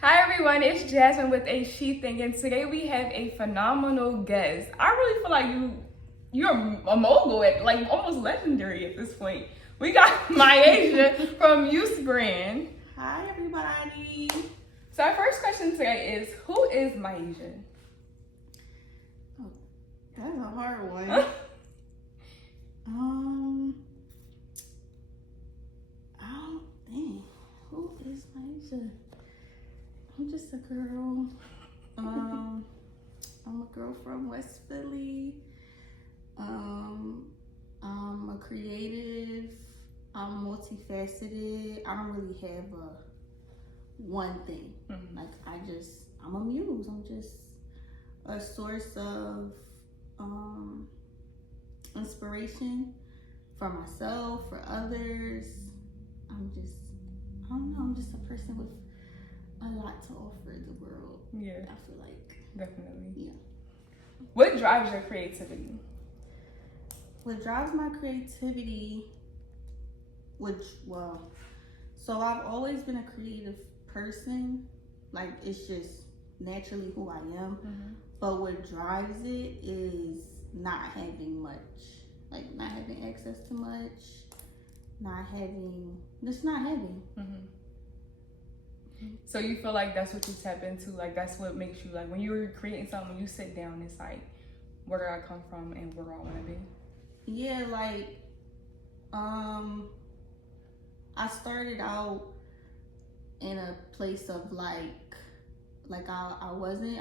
Hi everyone, it's Jasmine with a She Thing, and today we have a phenomenal guest. I really feel like you're a mogul at like almost legendary at this point. We got Miaysha from MUSE BRND. Hi everybody. So our first question today is, who is Miaysha? Oh, that's a hard one. I don't think. Who is Miaysha? I'm just a girl. I'm a girl from West Philly. I'm a creative. I'm multifaceted. I don't really have one thing. Mm-hmm. Like I'm a muse. I'm just a source of inspiration for myself, for others. I don't know. I'm just a person with a lot to offer the world. Yeah, I feel like definitely. Yeah. What drives your creativity? What drives my creativity, so I've always been a creative person. Like, it's just naturally who I am. Mm-hmm. But what drives it is not having much. Like, not having access to much. Just not having. Mm-hmm. So you feel like that's what you tap into? Like, that's what makes you, like, when you're creating something, when you sit down, it's like, where do I come from and where do I want to be? Yeah, like, I started out in a place of I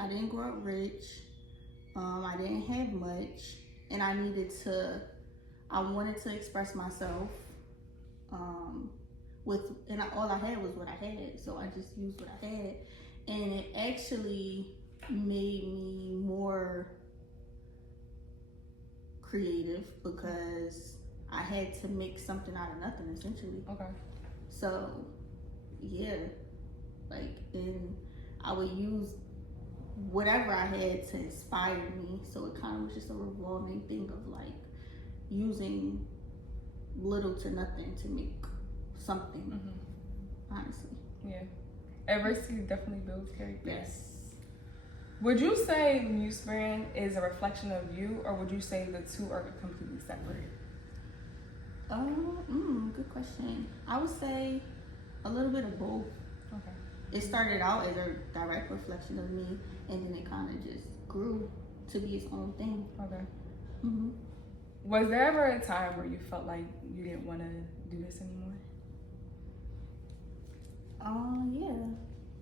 didn't grow up rich. I didn't have much, and I wanted to express myself. All I had was what I had, so I just used what I had, and it actually made me more creative because I had to make something out of nothing, essentially. Okay. So, yeah, and I would use whatever I had to inspire me. So it kind of was just a revolving thing of using little to nothing to make something. Mm-hmm. Honestly. Yeah. Adversity definitely builds character. Yes. Would you say MUSE BRND is a reflection of you, or would you say the two are completely separate? Good question. I would say a little bit of both. Okay. It started out as a direct reflection of me, and then it kind of just grew to be its own thing. Okay. Mm-hmm. Was there ever a time where you felt like you didn't want to do this anymore? Yeah.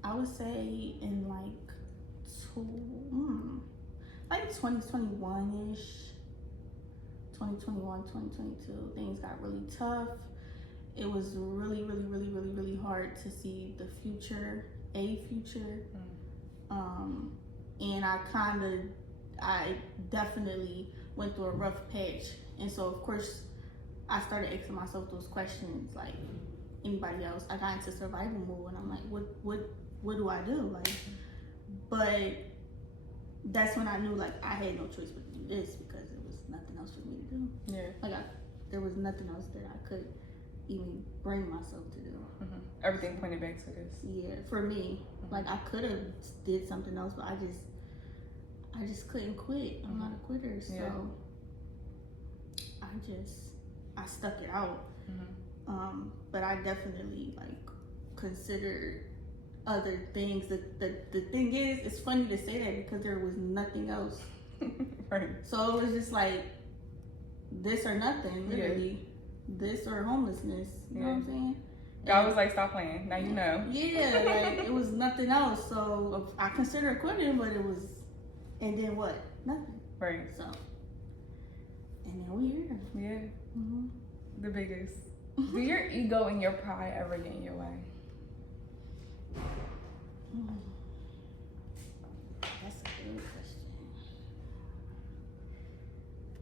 I would say in 2021-ish, 2021, 2022, things got really tough. It was really, really, really, really, really hard to see the future. And I definitely went through a rough patch. And so, of course, I started asking myself those questions like anybody else. I got into survival mode, and I'm like, what do I do? But that's when I knew I had no choice but to do this because there was nothing else for me to do. Yeah. There was nothing else that I could even bring myself to do. Mm-hmm. Everything pointed back to this. Yeah, for me, I could have did something else, but I just couldn't quit. I'm not a quitter, so yeah. I stuck it out. Mm-hmm. But I definitely considered other things. The thing is, it's funny to say that because there was nothing else. Right. So it was just this or nothing, literally. Yeah. This or homelessness. You know what I'm saying? God was like, stop playing. Now you know. Yeah, it was nothing else. So I considered quitting, but it was, and then what? Nothing. Right. So, and now we're here. Yeah. Mm-hmm. The biggest. Do your ego and your pride ever get in your way? That's a good question.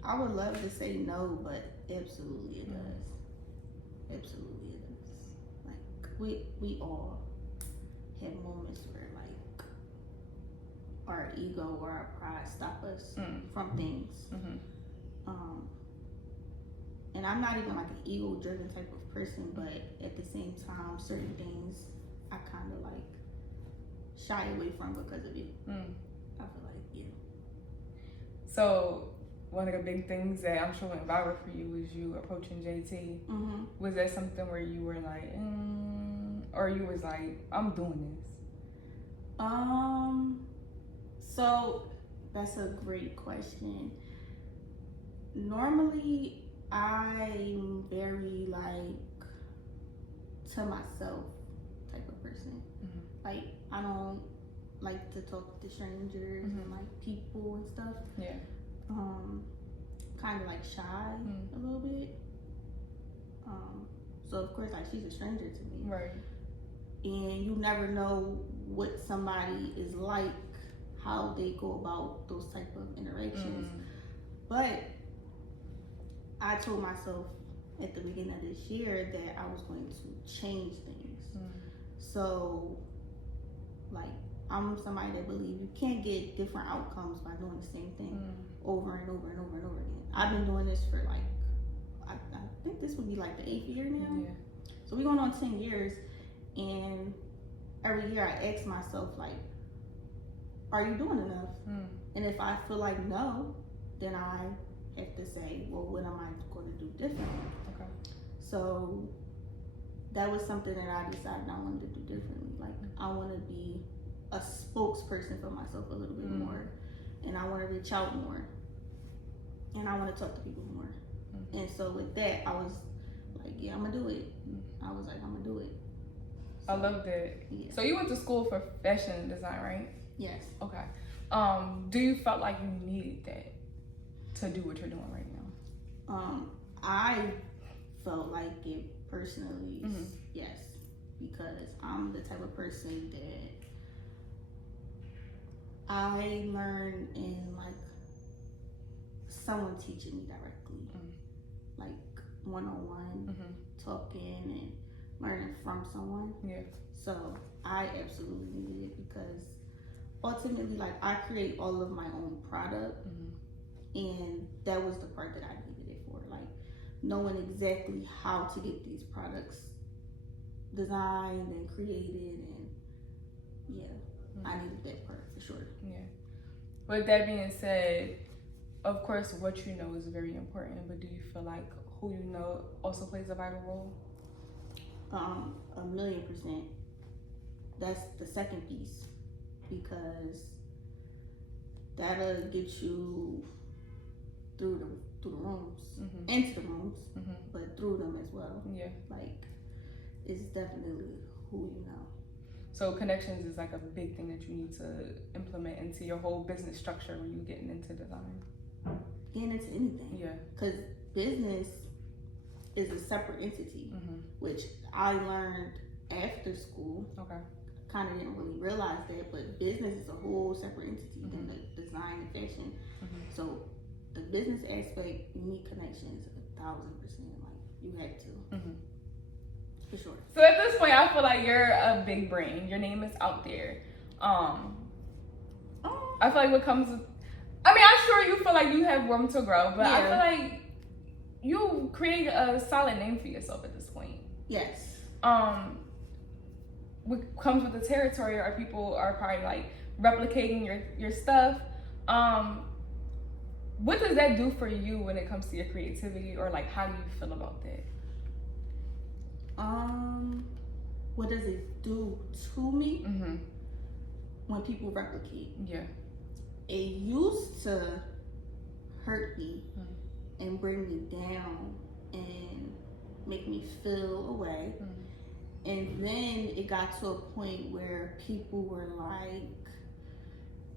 I would love to say no, but absolutely it does. Absolutely it does. We all have moments where our ego or our pride stop us from things. Mm-hmm. And I'm not even an ego driven type of person, but at the same time, certain things I kind of shy away from because of it. Mm. I feel like, yeah. So one of the big things that I'm sure went viral for you was you approaching JT. Mm-hmm. Was that something where you were like, or you was like, I'm doing this? So that's a great question. Normally, I'm very like to myself type of person. Mm-hmm. Like I don't like to talk to strangers and like people and stuff. Yeah. Kind of like shy a little bit. So of course, like she's a stranger to me. Right. And you never know what somebody is like, how they go about those type of interactions. But I told myself at the beginning of this year that I was going to change things. So, like, I'm somebody that believes you can't get different outcomes by doing the same thing over and over and over and over again. I've been doing this for like, I think this would be like the 8th year now. Yeah. So we're going on 10 years, and every year I ask myself, like, are you doing enough? And if I feel like no, then I have to say, well, what am I going to do differently? Okay. So that was something that I decided I wanted to do differently. Like, I want to be a spokesperson for myself a little bit more, and I want to reach out more, and I want to talk to people more. And so with that, I was like, yeah, I'm gonna do it. I was like, I'm gonna do it. So, I love that. Yeah. So you went to school for fashion design, right? Yes. Okay. Do you felt like you needed that to do what you're doing right now? I felt like it personally, yes, because I'm the type of person that I learn in like someone teaching me directly, like one-on-one, talking and learning from someone. Yeah. So I absolutely needed it because ultimately, like, I create all of my own product, and that was the part that I needed it for, like knowing exactly how to get these products designed and created, and I needed that part for sure. Yeah. With that being said, of course, what you know is very important, but do you feel like who you know also plays a vital role? 1,000,000%. That's the second piece, because that'll get you through the rooms, into the rooms, but through them as well. Yeah. Like, it's definitely who you know. So connections is like a big thing that you need to implement into your whole business structure when you're getting into design. Getting into anything. Yeah. Because business is a separate entity, which I learned after school. Okay. Kind of didn't really realize that, but business is a whole separate entity than the design and fashion. So the business aspect, you need connections 1,000%. Like, you had to. For sure. So at this point, I feel like you're a big brand. Your name is out there. I feel like what comes with, I mean, I'm sure you feel like you have room to grow, but I feel like you create a solid name for yourself at this point. Yes. What comes with the territory are people are probably like replicating your stuff. What does that do for you when it comes to your creativity, or like how do you feel about that? What does it do to me when people replicate? Yeah. It used to hurt me and bring me down and make me feel away. And then it got to a point where people were like,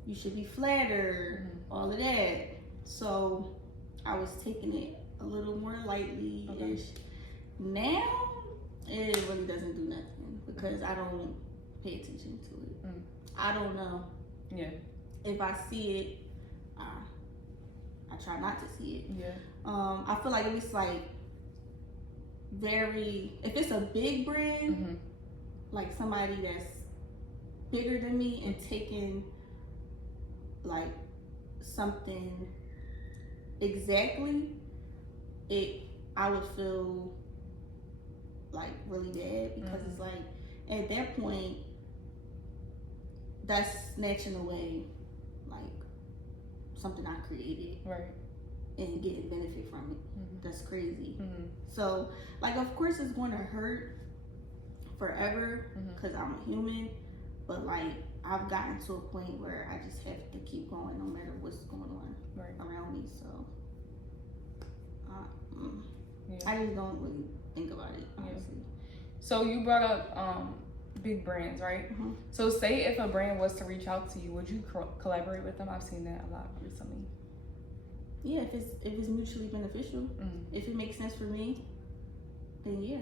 you should be flattered, all of that. So I was taking it a little more lightly-ish. Okay. Now, it really doesn't do nothing because I don't pay attention to it. I don't know. Yeah. If I see it, I try not to see it. Yeah. I feel like if it's like if it's a big brand, like somebody that's bigger than me and taking like something exactly, I would feel like really bad because it's like at that point that's snatching away like something I created, right, and getting benefit from it. That's crazy. So like, of course it's going to hurt forever because I'm a human, but like I've gotten to a point where I just have to keep going no matter what's going on around me. So I just don't really think about it, honestly. So you brought up big brands, right? So say if a brand was to reach out to you, would you collaborate with them? I've seen that a lot recently. Yeah, if it's mutually beneficial, if it makes sense for me, then yeah.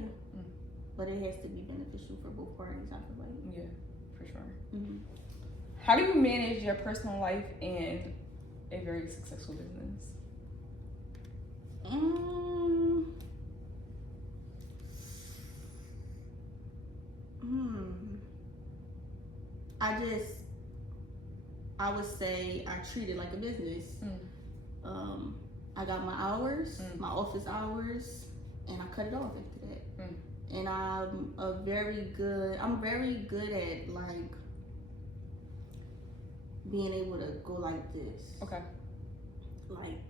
But it has to be beneficial for both parties, I feel like. Yeah, for sure. How do you manage your personal life and a very successful business? I would say I treat it like a business. I got my hours, my office hours, and I cut it off after that. And I'm very good at like being able to go like this. Okay. Like,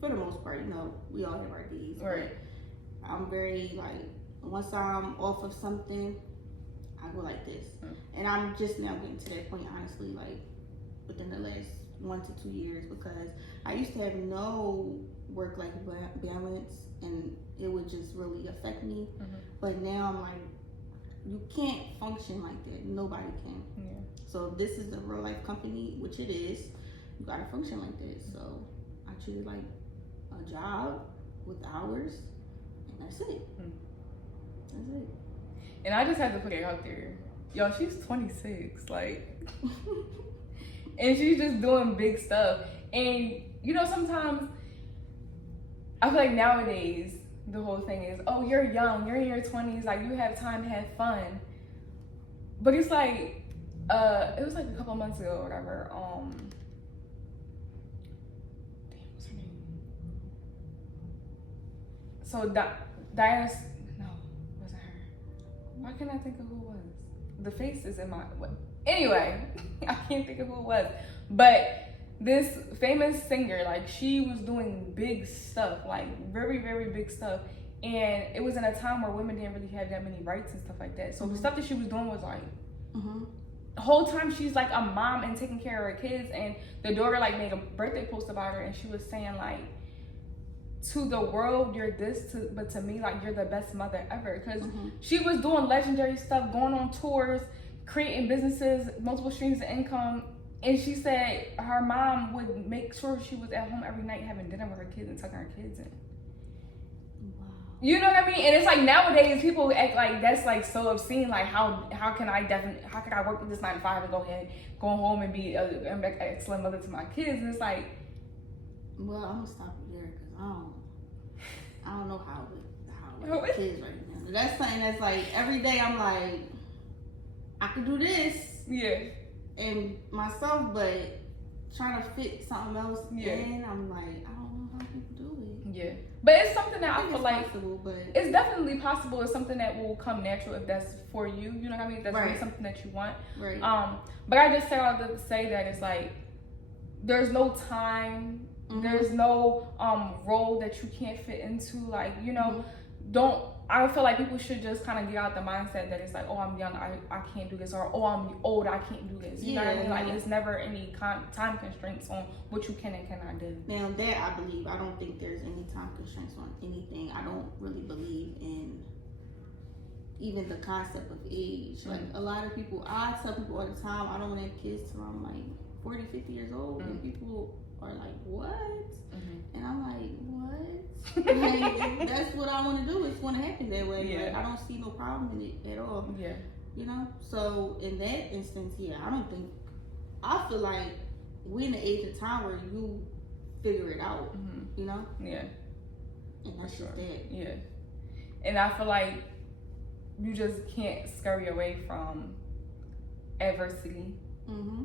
for the most part, you know, we all have our days. Right. But I'm very like, once I'm off of something, I go like this. And I'm just now getting to that point, honestly, like within the last 1 to 2 years, because I used to have no work-life balance and it would just really affect me. But now I'm like, you can't function like that. Nobody can. So if this is a real life company, which it is, you gotta function like that. So I treat it like a job with hours, and that's it. That's it. And I just have to put it out there. Yo, she's 26, like, and she's just doing big stuff. And, you know, sometimes I feel like nowadays, the whole thing is, oh, you're young, you're in your 20s, like, you have time to have fun. But it's like, it was like a couple months ago or whatever, damn, what's her name? So, Diana, no, it wasn't her. Why can't I think of who it was? The face is in my, anyway, I can't think of who it was. But this famous singer, like, she was doing big stuff, like very, very big stuff. And it was in a time where women didn't really have that many rights and stuff like that. So the stuff that she was doing was like, the whole time she's like a mom and taking care of her kids. And the daughter like made a birthday post about her, and she was saying like, to the world you're this, but to me, like, you're the best mother ever. Because she was doing legendary stuff, going on tours, creating businesses, multiple streams of income. And she said her mom would make sure she was at home every night having dinner with her kids and tucking her kids in. Wow. You know what I mean? And it's like nowadays people act like that's like so obscene. Like how can I work with this 9 to 5 and go home and be an excellent mother to my kids? And it's like, well, I'm gonna stop you there because I don't know how with kids right now. That's something that's like every day I'm like, I could do this. Yeah. And myself, but trying to fit something else in, I'm like, I don't know how people do it. Yeah. But it's something that I feel like possible, but it's definitely possible. It's something that will come natural if that's for you. You know what I mean? If that's really something that you want. Right. But I just say all that to say that it's like there's no time, there's no role that you can't fit into. Like, you know, I feel like people should just kind of get out the mindset that it's like, oh, I'm young, I can't do this, or oh, I'm old, I can't do this. You know what I mean? Like, it's never any time constraints on what you can and cannot do. Now that I believe, I don't think there's any time constraints on anything. I don't really believe in even the concept of age. Like a lot of people, I tell people all the time, I don't want to have kids till I'm like 40, 50 years old, and people are like, what? And I'm like, what? Like, that's what I want to do. It's going to happen that way. Like, I don't see no problem in it at all. Yeah. You know? So, in that instance, I feel like we're in the age of time where you figure it out. You know? Yeah. And that's just that. Yeah. And I feel like you just can't scurry away from adversity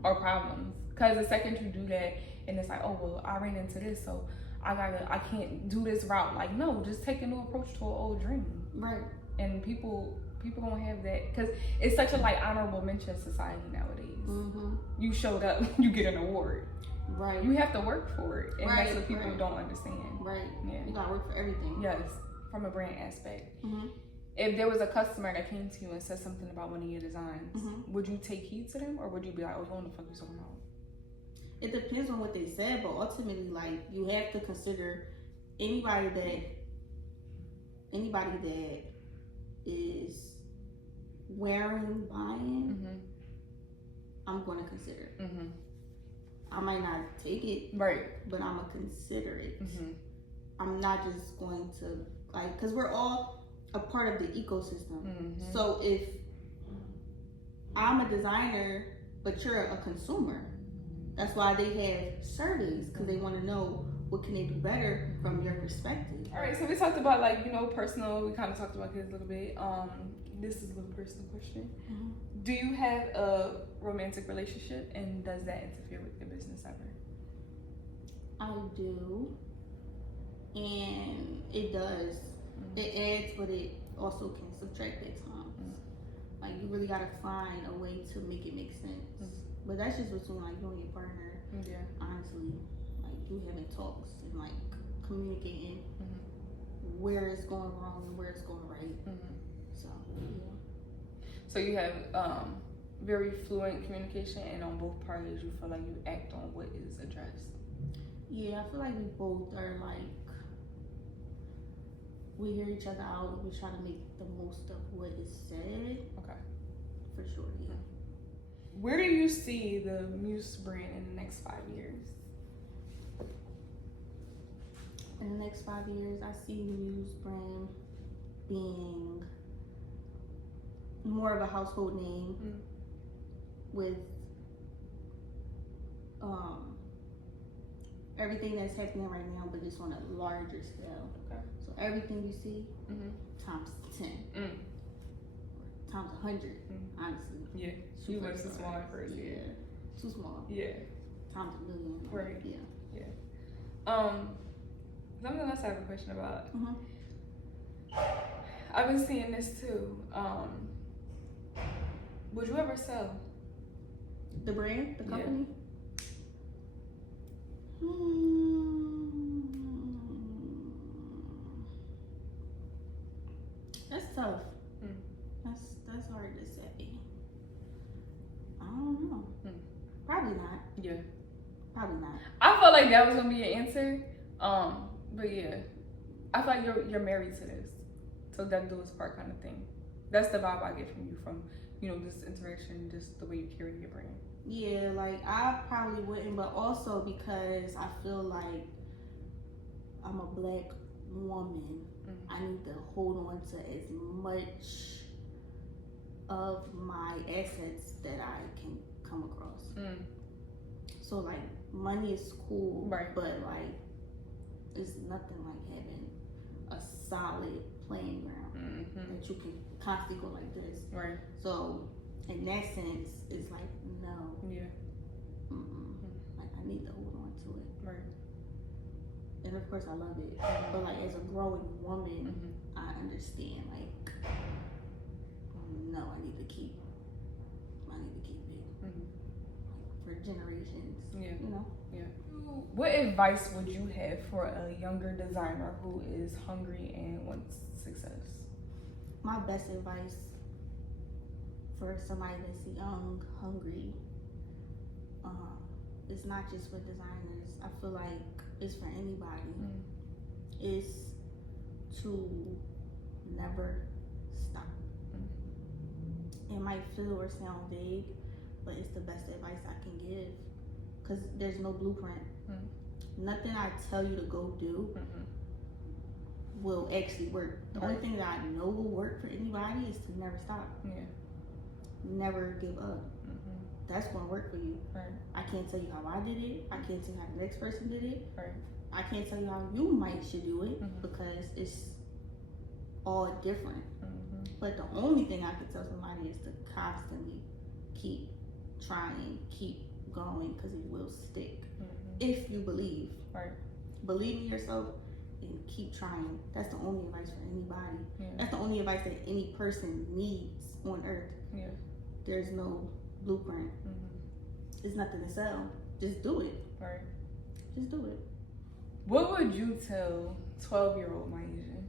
or problems. Because the second you do that, and it's like, oh, well, I ran into this, so I can't do this route. Like, no, just take a new approach to an old dream. Right. And people People don't have that because it's such a like honorable mention society nowadays. You showed up, you get an award. Right. You have to work for it, and that's what people don't understand. Right. Yeah. You gotta work for everything. Yes, from a brand aspect. If there was a customer that came to you and said something about one of your designs, would you take heed to them, or would you be like, "Oh, what the fuck you talking about?" It depends on what they said, but ultimately, like, you have to consider anybody that is wearing, buying. I'm going to consider. I might not take it, right? But I'm gonna consider it. I'm not just going to like, because we're all a part of the ecosystem. So if I'm a designer, but you're a consumer, that's why they have surveys, because they want to know what can they do better from your perspective. All right, so we talked about like, you know, personal. We kind of talked about kids a little bit. This is a little personal question. Do you have a romantic relationship, and does that interfere with your business ever? I do, and it does. It adds, but it also can subtract at times. Like, you really gotta find a way to make it make sense. But that's just between like you and your partner. Yeah. Honestly, like you having talks and like communicating where it's going wrong and where it's going right. So yeah. So you have very fluent communication, and on both parties, you feel like you act on what is addressed. Yeah, I feel like we both are like, we hear each other out. We try to make the most of what is said. Okay. For sure, yeah. Where do you see the MUSE brand in the next 5 years? In the next 5 years, I see MUSE brand being more of a household name with everything that's happening right now, but just on a larger scale. Okay. So everything you see times 10, times 100. Honestly. Yeah. You went too small at first. Yeah. Too small. Yeah. Times a million. Right. Yeah. Yeah. Something else I have a question about. I've been seeing this too. Would you ever sell? The brand? The company? That's tough. That's hard to say. I don't know. Probably not. Yeah. Probably not. I felt like that was gonna be your answer. But yeah, I feel like you're married to this, so that do its part kind of thing. That's the vibe I get from you, from this interaction, just the way you carry your brand. Yeah, like I probably wouldn't, but also because I feel like I'm a black woman, I need to hold on to as much of my assets that I can come across. So like money is cool, right? But like it's nothing like having a solid playing ground that you can constantly go like this, right? So in that sense, it's like no, like I need to hold on to it, right? And of course I love it, but like as a growing woman, I understand like no, I need to keep it for generations. Yeah. Yeah. What advice would you have for a younger designer who is hungry and wants success? My best advice for somebody that's young, hungry, it's not just for designers. I feel like it's for anybody. Is to never stop. It might feel or sound vague, but it's the best advice I can give, because there's no blueprint. Nothing I tell you to go do will actually work. The only thing that I know will work for anybody is to never stop. Never give up. That's going to work for you. I can't tell you how I did it. I can't tell you how the next person did it. I can't tell you how you should do it, because it's all different. But the only thing I can tell somebody is to constantly keep trying, keep going, because it will stick. If you believe. Believe in yourself and keep trying. That's the only advice for anybody. Yeah. That's the only advice that any person needs on earth. Yeah. There's no blueprint. There's nothing to sell. Just do it. Right. Just do it. What would you tell 12-year-old Miaysha?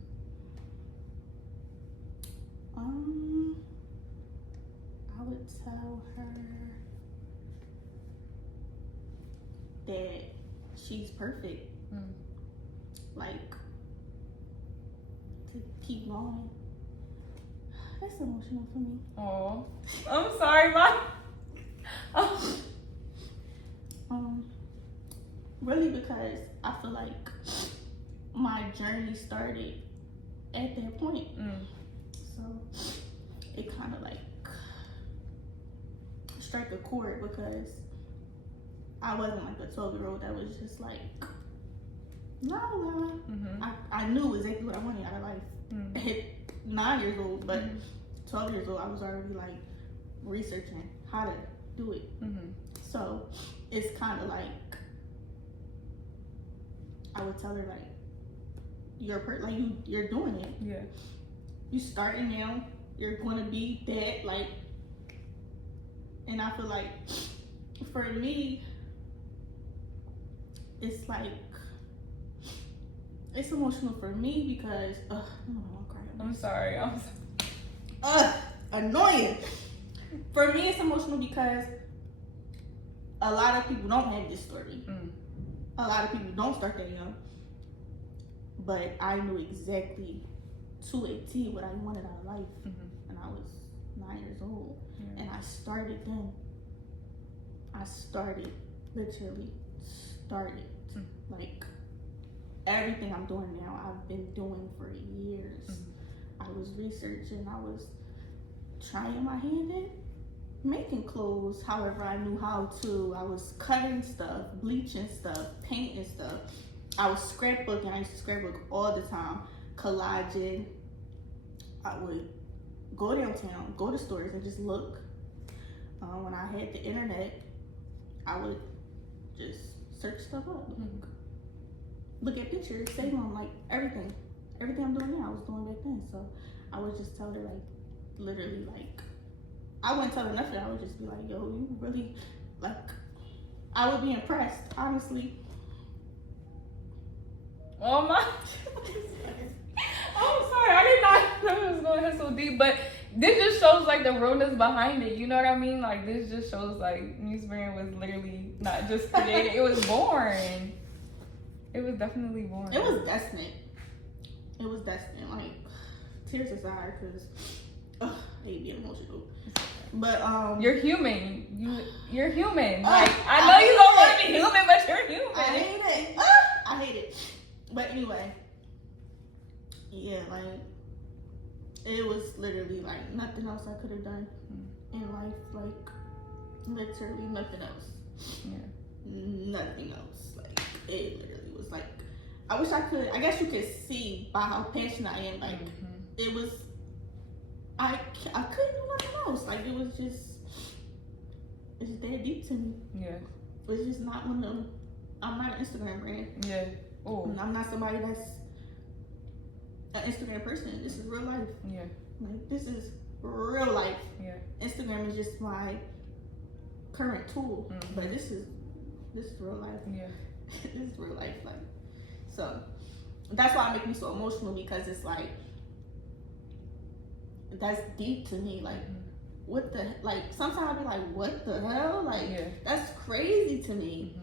I would tell her that she's perfect. Like, to keep going. That's emotional for me. Oh, I'm sorry, Mom. Really, because I feel like my journey started at that point. So it kind of like struck a chord, because I wasn't like a 12-year-old that was just like, la la. I knew exactly what I wanted out of life at 9 years old, but 12 years old, I was already like researching how to do it. So it's kind of like, I would tell her like, you're doing it. Yeah. You starting now. You're going to be that, like, and I feel like for me, it's like, it's emotional for me because, I'm crying. I'm sorry. Annoying. For me, it's emotional because a lot of people don't have this story. A lot of people don't start that young. But I knew exactly to a T what I wanted out of life. And I was 9 years old. And I started then. I started, literally started. Like, everything I'm doing now, I've been doing for years. I was researching, I was trying my hand in making clothes however I knew how to. I was cutting stuff, bleaching stuff, painting stuff. I was scrapbooking. I used to scrapbook all the time. Collaging. I would go downtown, go to stores and just look. When I had the internet, I would just search stuff up. Look at pictures, save them, like everything. Everything I'm doing now, I was doing back then. So I would just tell her, like, literally, like, I wouldn't tell her nothing. I would just be like, yo, you really, like, I would be impressed, honestly. Oh my. I'm sorry. I did not know it was going to hit so deep, but this just shows like the realness behind it. You know what I mean? Like, this just shows like MUSE BRND was literally not just created, it was born. It was definitely born. It was destined. It was destined. Like, tears aside, because I hate being emotional. But you're human. You're human. Like, I know you don't want to be human, but you're human. I hate it. I hate it. But anyway, yeah, like, it was literally like nothing else I could have done in life. Like, literally nothing else. Yeah. Nothing else. Like, it literally was like, I wish I could. I guess you could see by how passionate I am. Like, it was. I couldn't do nothing else. Like, it was just, it's just that deep to me. Yeah. It's just not one of them. I'm not an Instagram brand. Yeah. Oh. I'm not somebody that's an Instagram person. This is real life. Yeah. Like, this is real life. Yeah. Instagram is just my current tool, but this is real life. Yeah. This is real life. Like, so that's why it makes me so emotional, because it's like, that's deep to me. Like, what the, like, sometimes I'll be like, what the hell? Like, that's crazy to me.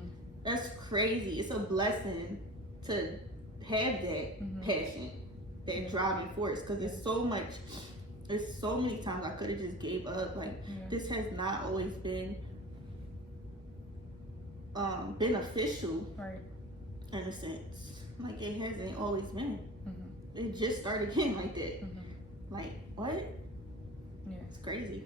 That's crazy. It's a blessing to have that passion, that driving force, because it's so much, it's so many times I could have just gave up. Like, this has not always been beneficial, right, in a sense. Like, it hasn't always been. It just started getting like that. Like, what? Yeah, it's crazy.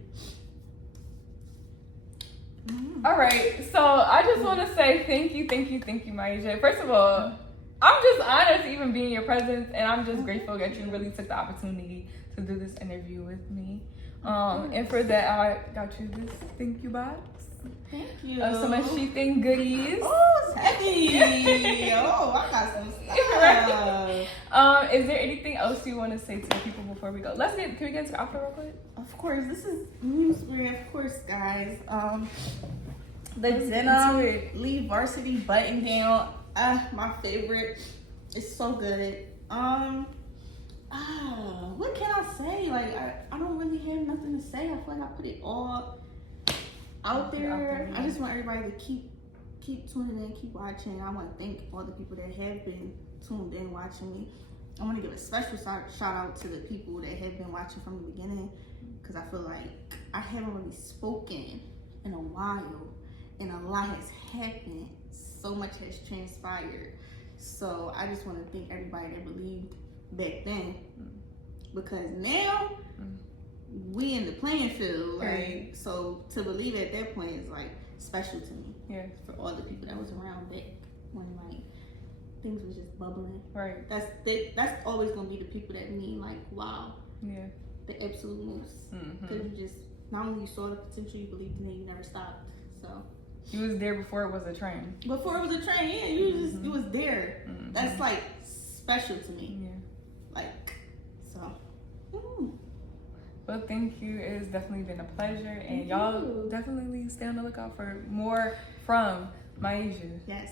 All right, so I just want to say thank you, Miaysha. First of all, I'm just honored to even be in your presence, and I'm just grateful that you really took the opportunity to do this interview with me. And for that, I got you this thank you box. Thank you. Some sheathing goodies. Oh, it's heavy. Oh, I got some stuff. Is there anything else you want to say to the people before we go? Can we get into the outfit real quick? Of course, this is MUSE BRND, of course, guys. The Let's get denim into it. Lee Varsity button down. My favorite. It's so good. What can I say? Like, I don't really have nothing to say. I feel like I put it all out there. I just want everybody to keep tuning in, keep watching. I want to thank all the people that have been tuned in watching me. I want to give a special shout out to the people that have been watching from the beginning, because I feel like I haven't really spoken in a while and a lot has happened. So much has transpired. So I just want to thank everybody that believed back then, because now we in the playing field. Like, so to believe at that point is like special to me. Yeah. For all the people that was around back when like things was just bubbling. Right. That's always gonna be the people that mean like, wow. Yeah. The absolute most. Because you just not only you saw the potential, you believed in it, you never stopped. So you was there before it was a trend. Before it was a trend, yeah, you was there. That's like special to me. Yeah. Like, so. Well, thank you. It has definitely been a pleasure, and y'all definitely stay on the lookout for more from Miaysha. Yes.